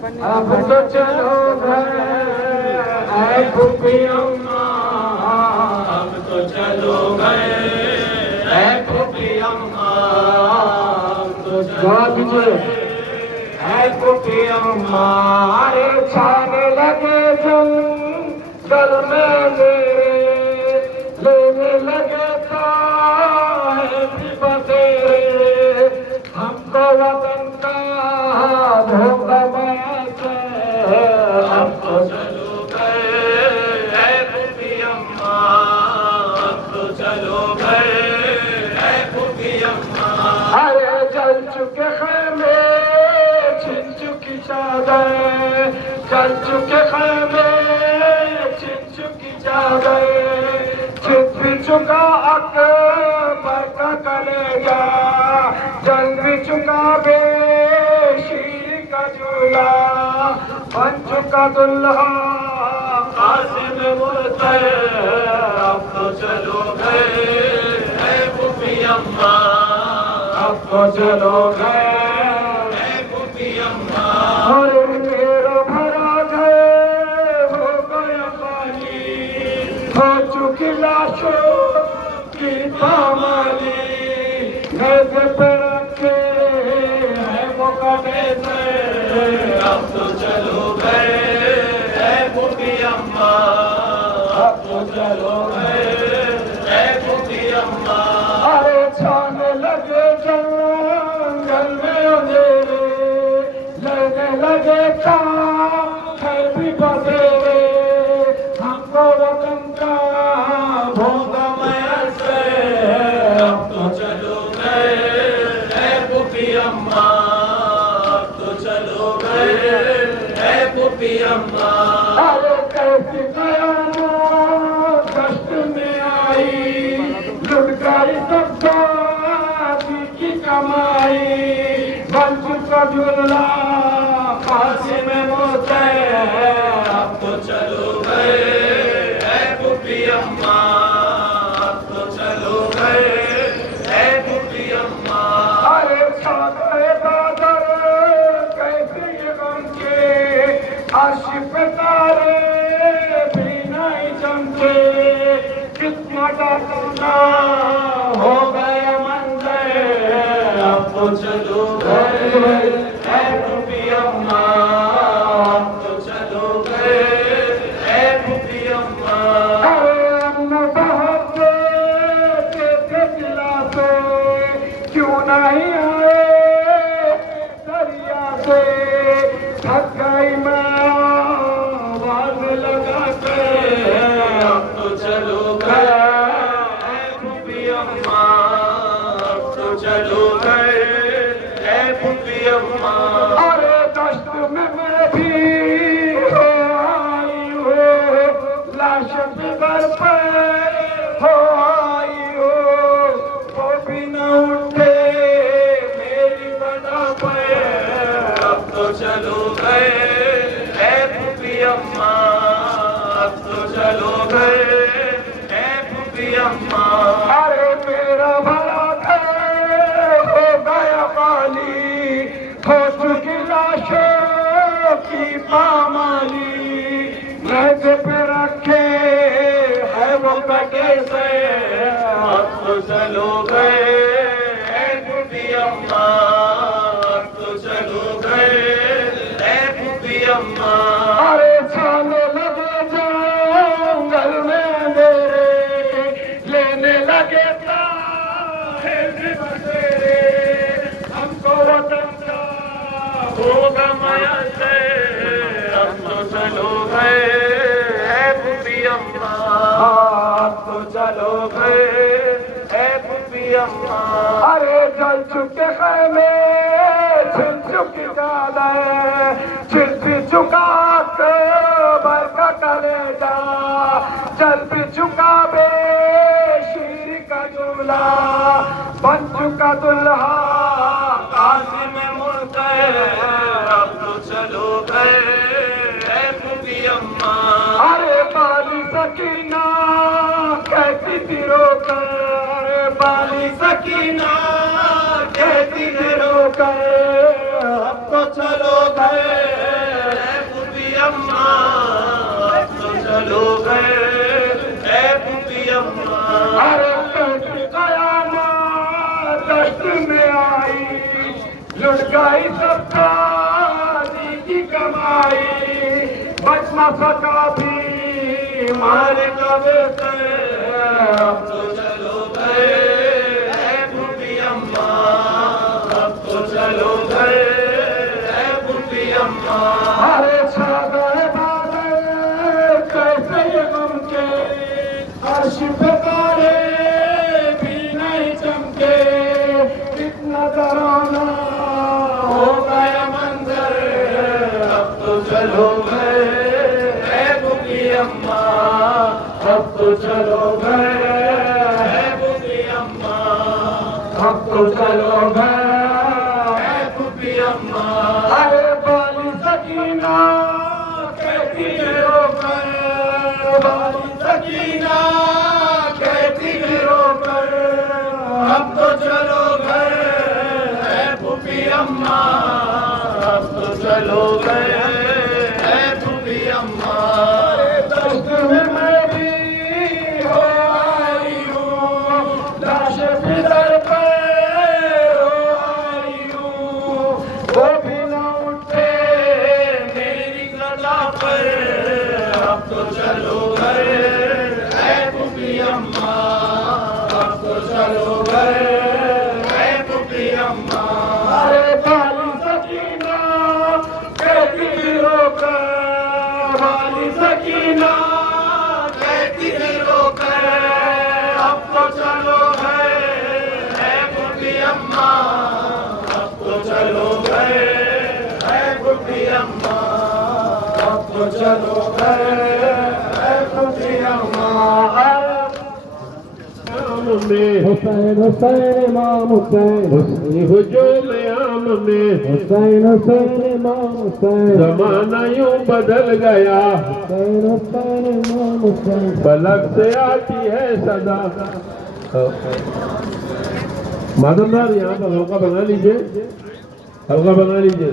अब तो चलो घर ऐ फूफी अम्मा, अब तो चलो घर ऐ फूफी अम्मा, अब तो चलो ऐ फूफी अम्मा। अरे छाने लगे जंगल में लेने लगे साहिब बसेरे, हमको वतन का भोग मैसे, अब तो चलो गए ऐ फूफी अम्मा, अब तो चलो गए ऐ फूफी अम्मा। अरे जल चुके खैमे छिन चुकी चादर, जल चुके खैमे छिन चुकी चादर, छिप भी चुका अकबर का कलेजा, जल भी चुका बेशीर का झूला, बन चुका दुल्हा कासिम मुर्तज़, अब तो चलो गए ऐ फूफी अम्मा, अब तो चलो गए ऐ फूफी अम्मा। अरे मेरा भरा घर हो गया खाली, हो चुकी लाशों की पामाली, मेज़ पे रखे हैं वो कटे से, अब तो चलो गए ऐ फूफी अम्मा, अब तो चलो गए ऐ फूफी अम्मा। अरे छाने लगे जंगल में अंधेरे, लगने लगे साहिब बसेरे, हमको वतन का भोग मैसे, अब तो चलो गए ऐ फूफी अम्मा, अब तो चलो गए ऐ फूफी अम्मा। अरे कैसी कयामत कष्ट में आई, लुट गई सब साथी की कमाई, बन चुका झूला कासिम मुर्तज़, अब तो चलो गए ऐ फूफी अम्मा, अब तो चलो गए ऐ फूफी अम्मा। अरे छा गए बादल कैसे ये गम के, अर्श पे तारे भी नहीं चमके, किस्मत अपना हो गया मंज़िल, अब तो चलो गए ऐ फूफी अम्मा, अब तो चलो गए ऐ फूफी अम्मा। अरे अम्मा बहुत थे दिला से, क्यों नहीं आए दरिया से, थक गई मैं आवाज़ लगा के, अब तो चलो गए ऐ फूफी अम्मा, अब तो चलो गए ऐ फूफी अम्मा। अरे दश्त में मैं भी हो आई हो, लाश बिगर पे हो आई हो, वो भी न उठे मेरी बदा पे, अब तो चलो गए ऐ फूफी अम्मा, अब तो चलो गए ऐ फूफी अम्मा। अरे मेरा भला घर हो गया खाली, हो चुकी लाशों की पामाली, मेज़ पे रखे है वो कटे से, अब तो चलो गए ऐ फूफी अम्मा, अब तो चलो गए ऐ फूफी अम्मा। अरे छाने लगे जंगल में अंधेरे, लेने लगे साहिब बसेरे, हमको वतन का भोग मैसे, अब तो चलो गए ऐ फूफी अम्मा, अब तो चलो गए ऐ फूफी अम्मा। अरे जल चुके खैमे छिन चुकी चादर, छिन भी चुका अकबर का कलेजा, जल भी चुका बेशीर का झूला, बन चुका दुल्हा कासिम मुर्तज़, अब तो चलो गए ऐ फूफी अम्मा। अरे बाली सकीना कहती थी रोकर, अरे बाली सकीना कहती थी रोकर, अब तो चलो गए लुट गई सबका जी की कमाई, बच न सका भी मारे कबे से। अब तो चलो गए है बूढ़ी अम्मा, अब तो चलो गए है बूढ़ी अम्मा। अरे छा गए बादल कैसे ये गम के, अर्श पे तारे भी नहीं चमके, कितना डरावना हो गया मंजर। अब तो चलो गए है बूढ़ी अम्मा, अब तो चलो गए है बूढ़ी अम्मा, अब तो चलो गए है बूढ़ी अम्मा। अरे बाली सकीना कहती है रो कर, बाली सकीना कहती है रो कर, अब तो चलो घर है बूढ़ी अम्मा, अब तो चलो गए है बूढ़ी अम्मा। दस्त में मैं भी हो आई हूँ, लाश फिदर पे हो आई हूँ, वो भी न उठे मेरी गदा पर। अब तो चलो गए है बूढ़ी अम्मा, अब तो चलो गए है बूढ़ी अम्मा। अरे बाली सकीना कहती रो कर, बाली सकीना कहती रो कर, अब तो चलो गए है बूढ़ी अम्मा, अब तो चलो गए है बूढ़ी अम्मा, अब तो चलो गए है बूढ़ी अम्मा। हुसैन हुसैन इमाम हुसैन, हुस्न हुजूम आम में हुसैन हुसैन इमाम हुसैन, जमाना यूं बदल गया, हुसैन हुसैन इमाम हुसैन। फलक से आती है सदा। माधव साहब यहाँ पर हल्का बना लीजिए, हल्का बना लीजिए।